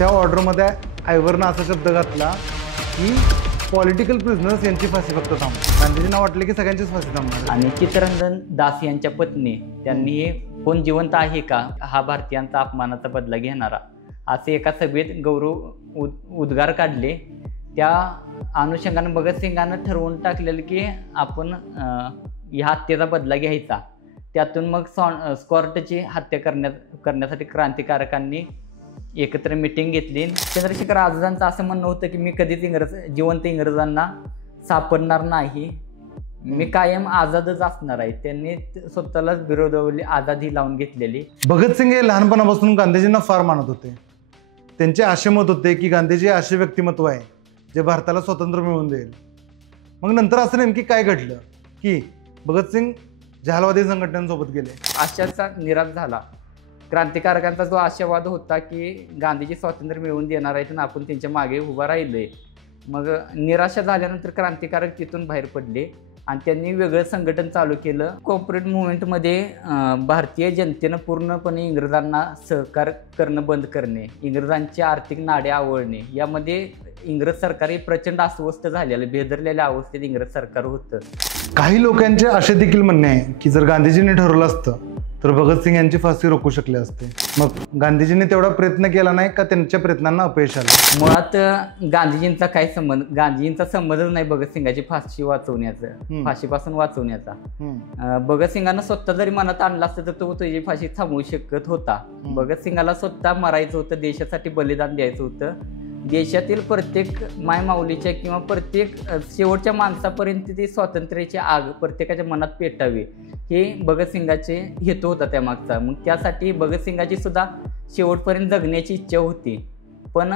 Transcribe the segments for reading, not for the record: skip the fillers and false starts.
त्या ऑर्डरमध्ये आयवरनं असा शब्द घातला की पॉलिटिकल प्रिझनर्स यांची फाशी फक्त थांबणार. गांधीजींना वाटलं की सगळ्यांचीच फाशी थांबणार. आणि चित्तरंजन दास यांच्या पत्नी त्यांनी कोण जिवंत आहे का हा भारतीयांचा अपमानाचा बदला घेणारा असे एका सभेत गौरव उद्गार काढले. त्या अनुषंगानं भगतसिंगानं ठरवून टाकलेलं की आपण ह्या हत्येचा बदला घ्यायचा. त्यातून मग स्कॉर्टची हत्या करण्यासाठी क्रांतिकारकांनी एकत्र मिटिंग घेतली. चंद्रशेखर आझादांचं असं म्हणणं होतं की मी कधीच जिवंत इंग्रजांना सापडणार नाही, मी कायम आझादच असणार आहे. त्यांनी स्वतःलाच विरोधावली आझादी लावून घेतलेली. भगतसिंग हे लहानपणापासून गांधीजींना फार मानत होते. त्यांचे असे मत होते की गांधीजी असे व्यक्तिमत्व आहे जे भारताला स्वातंत्र्य मिळवून देईल. मग नंतर असं नेमकी काय घडलं की भगतसिंग जहालवादी संघटनांसोबत गेले. आशाचा निराश झाला. क्रांतिकारकांचा जो आशावाद होता की गांधीजी स्वातंत्र्य मिळवून देणार आहेत आणि आपण त्यांच्या मागे उभा राहिलोय, मग निराशा झाल्यानंतर क्रांतिकारक तिथून बाहेर पडले आणि त्यांनी वेगळं संघटन चालू केलं. कॉर्पोरेट मुवमेंटमध्ये भारतीय जनतेनं पूर्णपणे इंग्रजांना सहकार करणं बंद करणे, इंग्रजांची आर्थिक नाडे आवळणे, यामध्ये इंग्रज सरकार हे प्रचंड अस्वस्थ झालेलं, बेदरलेल्या अवस्थेत इंग्रज सरकार होतं. काही लोकांचे असे देखील म्हणणे आहे की जर गांधीजींनी ठरवलं असतं तर भगतसिंग यांची फाशी रोखू शकले असते. मग गांधीजींनी तेवढा प्रयत्न केला नाही का त्यांच्या प्रयत्नांना अपयश आलं? मुळात गांधीजींचा काय संबंध, गांधीजींचा संबंधच नाही भगतसिंगाची फाशी वाचवण्याचा, फाशीपासून वाचवण्याचा. भगतसिंगानं स्वतः जरी मनात आणला असतं तर तो त्याची फाशी थांबवू शकत होता. भगतसिंगाला स्वतः मरायचं होतं, देशासाठी बलिदान द्यायचं होतं. देशातील प्रत्येक मायमाऊलीच्या किंवा प्रत्येक शेवटच्या माणसापर्यंत ती स्वातंत्र्याची आग प्रत्येकाच्या मनात पेटावी हे भगतसिंगाचे हेतू होता त्यामागचा. मग त्यासाठी भगतसिंगाची सुद्धा शेवटपर्यंत जगण्याची इच्छा होती. पण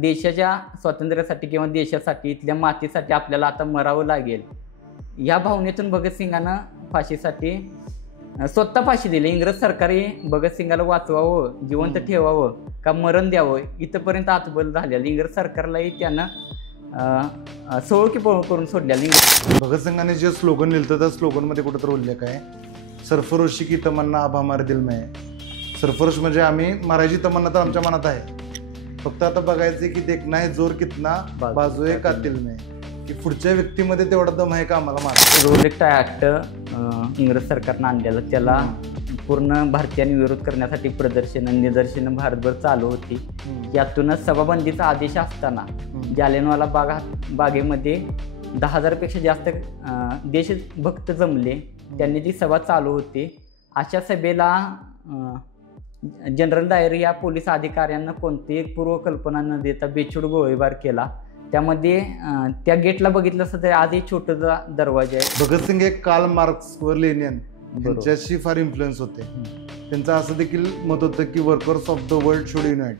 देशाच्या स्वातंत्र्यासाठी किंवा देशासाठी, इथल्या मातीसाठी आपल्याला आता मरावं लागेल, या भावनेतून भगतसिंगानं फाशीसाठी स्वतः फाशी दिली. इंग्रज सरकारने भगतसिंगाला वाचवावं, जिवंत ठेवावं का मरण द्यावं इथंपर्यंत हातबल झालेलं. इंग्रज सरकारलाही त्यानं सोळकी करून सोडलेलं. भगतसिंगाने जे स्लोगन लिहिलं त्या स्लोगनमध्ये कुठंतरी उल्लेख आहे, सरफरोशी की तमन्ना अब हमारे दिल में है. सरफरोश म्हणजे आम्ही मरायची तमन्ना तर आमच्या मनात आहे, फक्त आता बघायचे की देखना है जोर कितना बाजू आहे कातिल में, की पुढच्या व्यक्तीमध्ये तेवढा दम आहे का आम्हाला मारा. रोल ॲक्ट इंग्रज सरकारनं आणलेलं, त्याला पूर्ण भारतीयांनी विरोध करण्यासाठी प्रदर्शनं निदर्शनं भारतभर चालू होती. यातूनच सभाबंदीचा आदेश असताना जालियनवाला बागेमध्ये 10,000पेक्षा जास्त देशभक्त जमले. त्यांनी जी सभा चालू होती, अशा सभेला जनरल डायर या पोलीस अधिकाऱ्यांना कोणतीही पूर्वकल्पना न देता बेछूट गोळीबार केला. त्यामध्ये त्या गेटला बघितलं असतं तर आधी छोटा दरवाजा आहे. भगतसिंग हे कार्ल मार्क्स व लेनिन यांच्याशी फार इन्फ्लुएन्स होते. त्यांचं असं देखील मत होतं की workers of the world should unite.